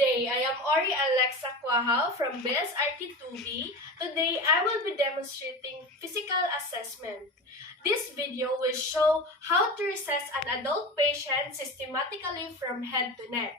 day, I am Ori Alexa Quahao from BSRT2B. Today, I will be demonstrating physical assessment. This video will show how to assess an adult patient systematically from head to neck.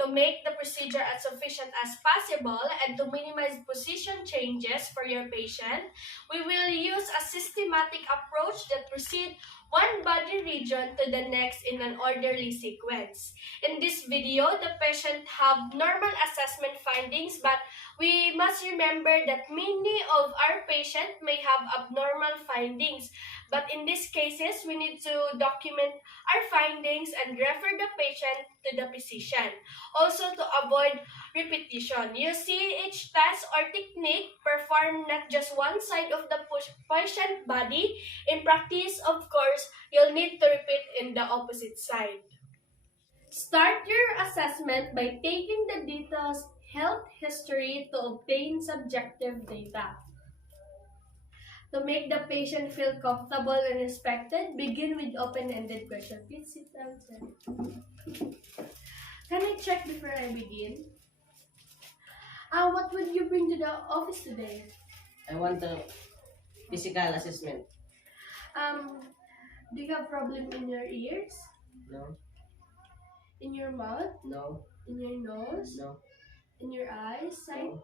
To make the procedure as sufficient as possible and to minimize position changes for your patient, we will use a systematic approach that proceeds one body region to the next in an orderly sequence. In this video, the patient have normal assessment findings, but we must remember that many of our patients may have abnormal findings. But in these cases, we need to document our findings and refer the patient to the physician. Also, to avoid repetition, use CAH test or technique, perform not just one side of the patient body. In practice, of course, you'll need to repeat in the opposite side. Start your assessment by taking the detailed health history to obtain subjective data. To make the patient feel comfortable and respected, begin with open-ended questions. Please sit down, sir. Can I check before I begin? What would you bring to the office today? I want a physical assessment. Do you have problem in your ears? No. In your mouth? No. In your nose? No. In your eyes? Side? No.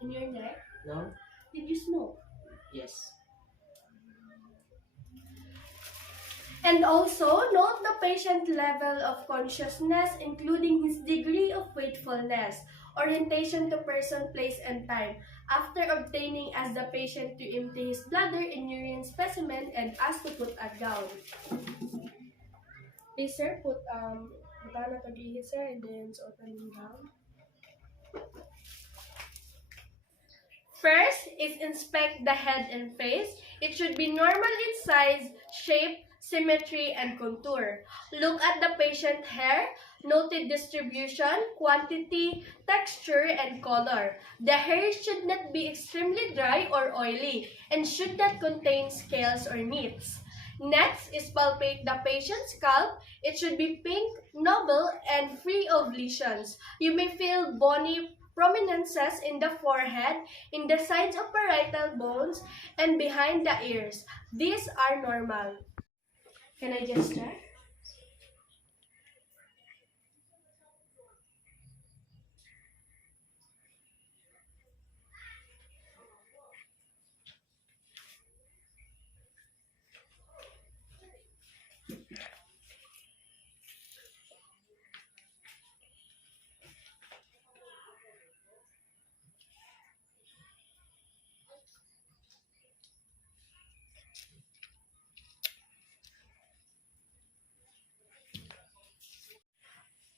In your neck? No. Did you smoke? Yes. And also, note the patient level of consciousness, including his degree of wakefulness, orientation to person, place, and time. After obtaining, ask the patient to empty his bladder in urine specimen and ask to put a gown. Please, sir, put butana pag-ihi, sir, and then open gown. First is inspect the head and face. It should be normal in size, shape, symmetry, and contour. Look at the patient hair, noted distribution, quantity, texture, and color. The hair should not be extremely dry or oily and should not contain scales or nits. Next is palpate the patient's scalp. It should be pink, noble, and free of lesions. You may feel bony prominences in the forehead, in the sides of parietal bones, and behind the ears. These are normal. Can I just check?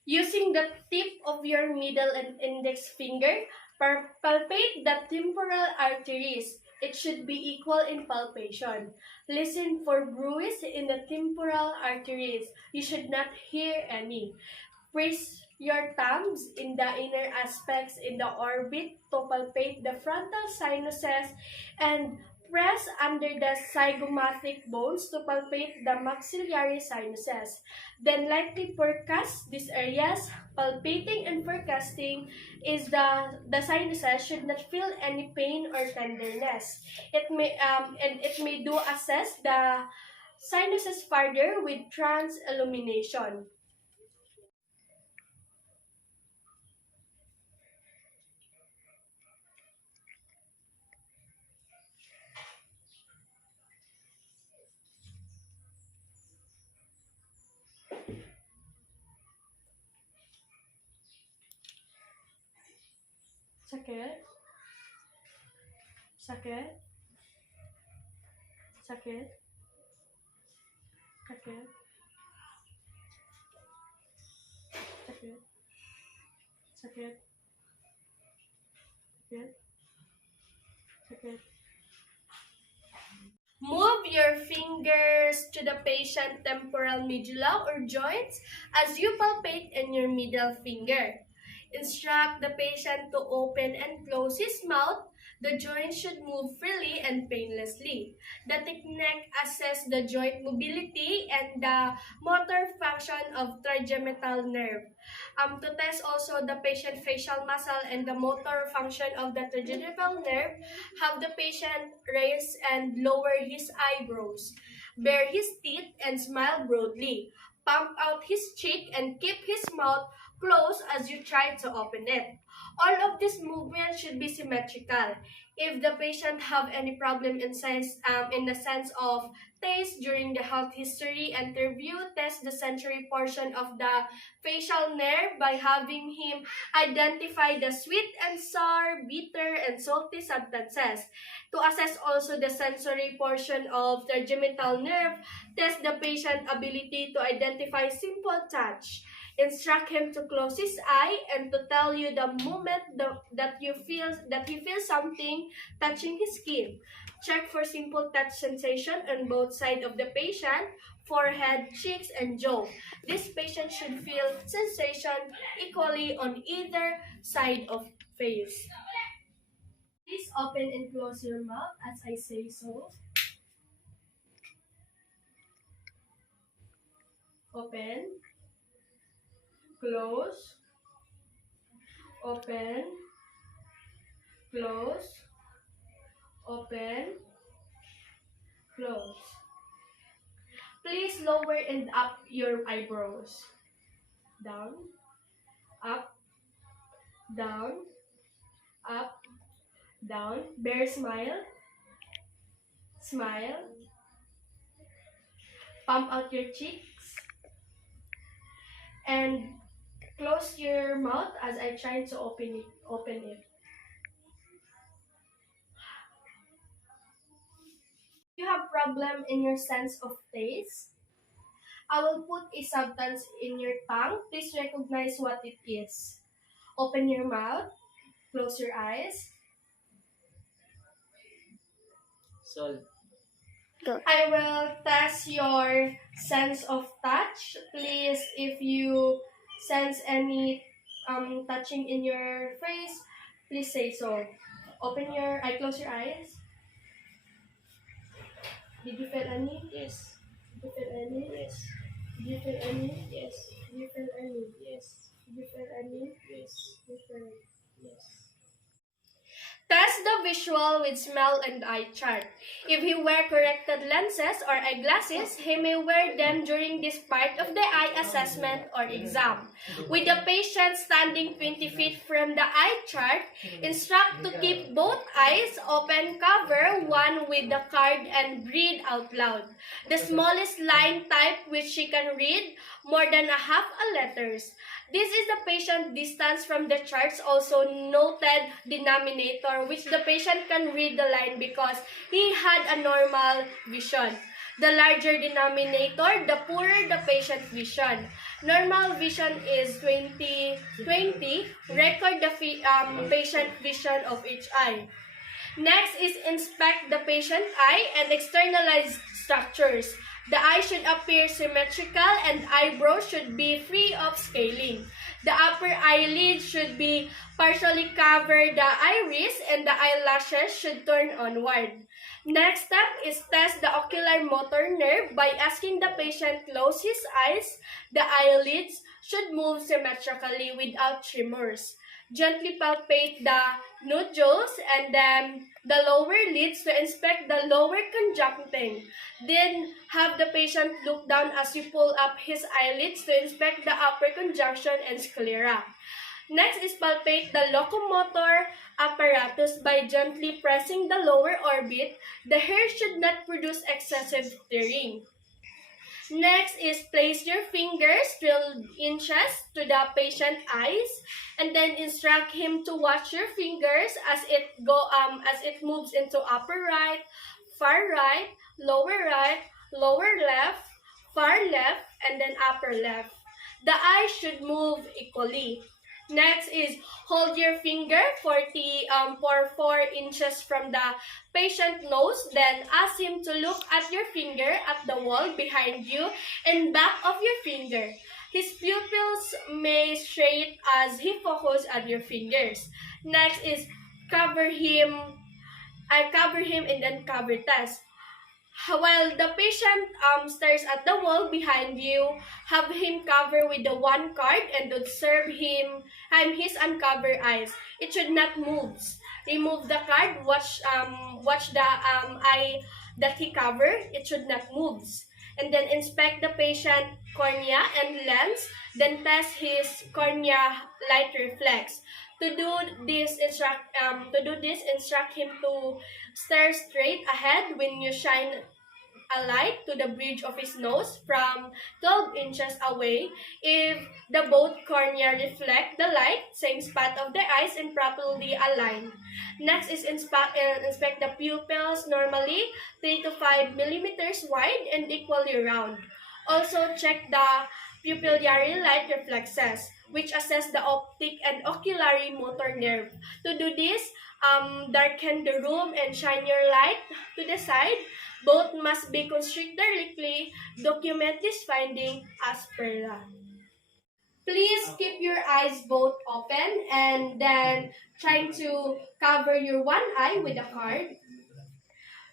Using the tip of your middle and index finger, palpate the temporal arteries. It should be equal in palpation. Listen for bruise in the temporal arteries. You should not hear any. Press your thumbs in the inner aspects in the orbit to palpate the frontal sinuses and press under the zygomatic bones to palpate the maxillary sinuses. Then lightly percuss these areas. Palpating and percussing is the sinuses should not feel any pain or tenderness. It may do assess the sinuses further with trans-illumination. Sakit? Sakit? Sakit? Sakit? Sakit? Sakit? Sakit? Sakit? Move your fingers to the patient temporal medulla or joints as you palpate in your middle finger. Instruct the patient to open and close his mouth. The joint should move freely and painlessly. The technique assesses the joint mobility and the motor function of trigeminal nerve. To test also the patient facial muscle and the motor function of the trigeminal nerve, have the patient raise and lower his eyebrows, bare his teeth and smile broadly, pump out his cheek and keep his mouth closed as you try to open it. All of these movements should be symmetrical. If the patient have any problem in the sense of taste during the health history interview, test the sensory portion of the facial nerve by having him identify the sweet and sour, bitter, and salty substances. To assess also the sensory portion of the trigeminal nerve, test the patient ability to identify simple touch. Instruct him to close his eye and to tell you the moment that he feels something touching his skin. Check for simple touch sensation on both sides of the patient, forehead, cheeks, and jaw. This patient should feel sensation equally on either side of face. Please open and close your mouth as I say so. Open. Close, open, close, open, close. Please lower and up your eyebrows. Down, up, down, up, down. Bear smile, smile. Pump out your cheeks. And close your mouth as I try to open it. If you have problem in your sense of taste, I will put a substance in your tongue. Please recognize what it is. Open your mouth, close your eyes. Salt. I will test your sense of touch. Please, if you sense any touching in your face, please say so. Close your eyes. Did you feel any? Yes. Did you feel any? Yes. Did you feel any? Yes. Did you feel any? Yes. Did you feel any? Yes. Did you feel? Yes. Test the visual with smell and eye chart. If he wear corrected lenses or eyeglasses, he may wear them during this part of the eye assessment or exam. With the patient standing 20 feet from the eye chart, instruct to keep both eyes open, cover one with the card and read out loud. The smallest line type which she can read, more than a half a letters. This is the patient distance from the charts, also noted denominator, which the patient can read the line because he had a normal vision. The larger denominator, the poorer the patient vision. Normal vision is 20/20. Record the patient vision of each eye. Next is inspect the patient eye and externalize structures. The eye should appear symmetrical and eyebrows should be free of scaling. The upper eyelid should be partially cover the iris and the eyelashes should turn onward. Next step is test the ocular motor nerve by asking the patient close his eyes. The eyelids should move symmetrically without tremors. Gently palpate the nodules and then the lower lids to inspect the lower conjuncting. Then have the patient look down as you pull up his eyelids to inspect the upper conjunction and sclera. Next is palpate the locomotor apparatus by gently pressing the lower orbit. The hair should not produce excessive tearing. Next is place your fingers 12 inches to the patient's eyes and then instruct him to watch your fingers as it moves into upper right, lower left, far left, and then upper left. The eyes should move equally. Next is hold your finger for 4 inches from the patient nose. Then ask him to look at your finger at the wall behind you and back of your finger. His pupils may straight as he focuses at your fingers. Next is cover him I cover him in uncover test. While the patient stares at the wall behind you, have him cover with the one card and observe his uncovered eyes. It should not move. Remove the card. Watch the eye that he covered. It should not move. And then inspect the patient cornea and lens. Then test his cornea light reflex. To do this, instruct him to stare straight ahead when you shine a light to the bridge of his nose from 12 inches away. If the both cornea reflect the light, same spot of the eyes and properly aligned. Next is inspect the pupils, normally 3 to 5 millimeters wide and equally round. Also check the pupillary light reflexes, which assess the optic and ocular motor nerve. To do this, darken the room and shine your light to the side. Both must be constrictorically. Document this finding as per law. Please keep your eyes both open and then trying to cover your one eye with a card.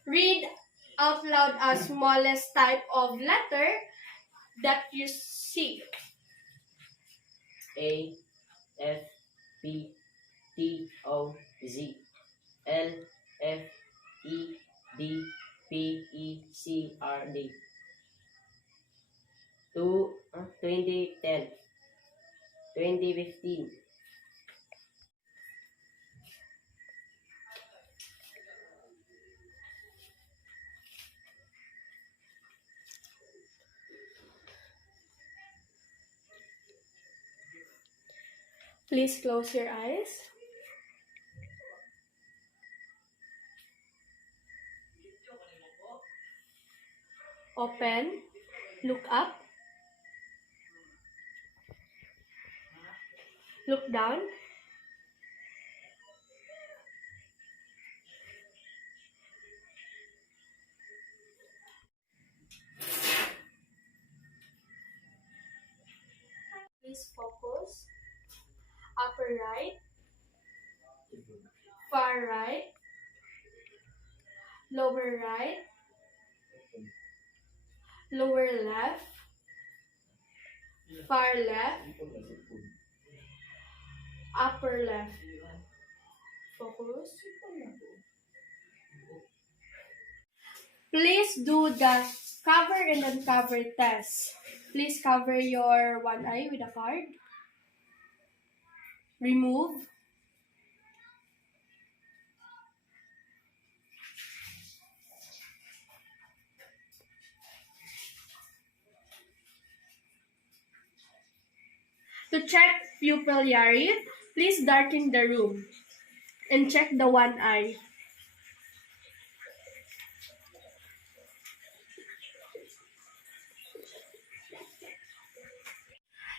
Read out loud a smallest type of letter that you see. A, F, P, T, O, Z, L, F, E, D, P, E, C, R, D. 2010, 2015. Please close your eyes. Open. Look up. Look down. Please focus. Upper right, far right, lower right, lower left, far left, upper left. Focus. Please do the cover and uncover test. Please cover your one eye with a card. Remove. To check pupillary, please darken the room and check the one eye.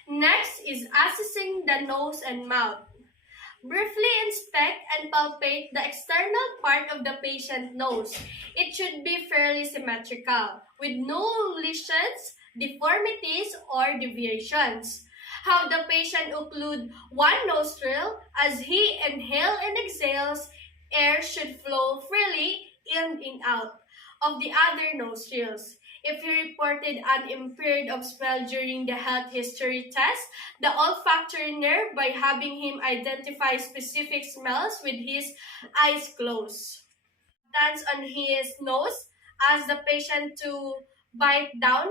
Next is assessing the nose and mouth. Briefly inspect and palpate the external part of the patient's nose. It should be fairly symmetrical, with no lesions, deformities, or deviations. Have the patient occlude one nostril. As he inhales and exhales, air should flow freely in and out of the other nostrils. If he reported unimpaired of smell during the health history test, the olfactory nerve by having him identify specific smells with his eyes closed. Hands on his nose, ask the patient to bite down,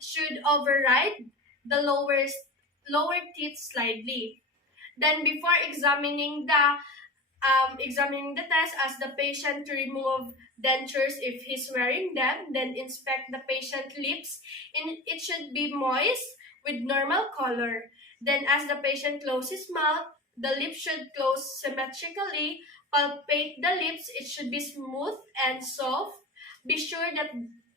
should override the lower teeth slightly. Then before examining the test, ask the patient to remove dentures if he's wearing them, then inspect the patient's lips. It should be moist with normal color. Then as the patient closes his mouth, the lips should close symmetrically. Palpate the lips, it should be smooth and soft. Be sure that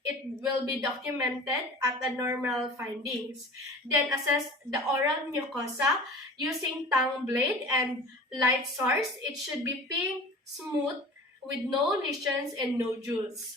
it will be documented at the normal findings. Then assess the oral mucosa using tongue blade and light source. It should be pink, smooth, with no lesions and nodules.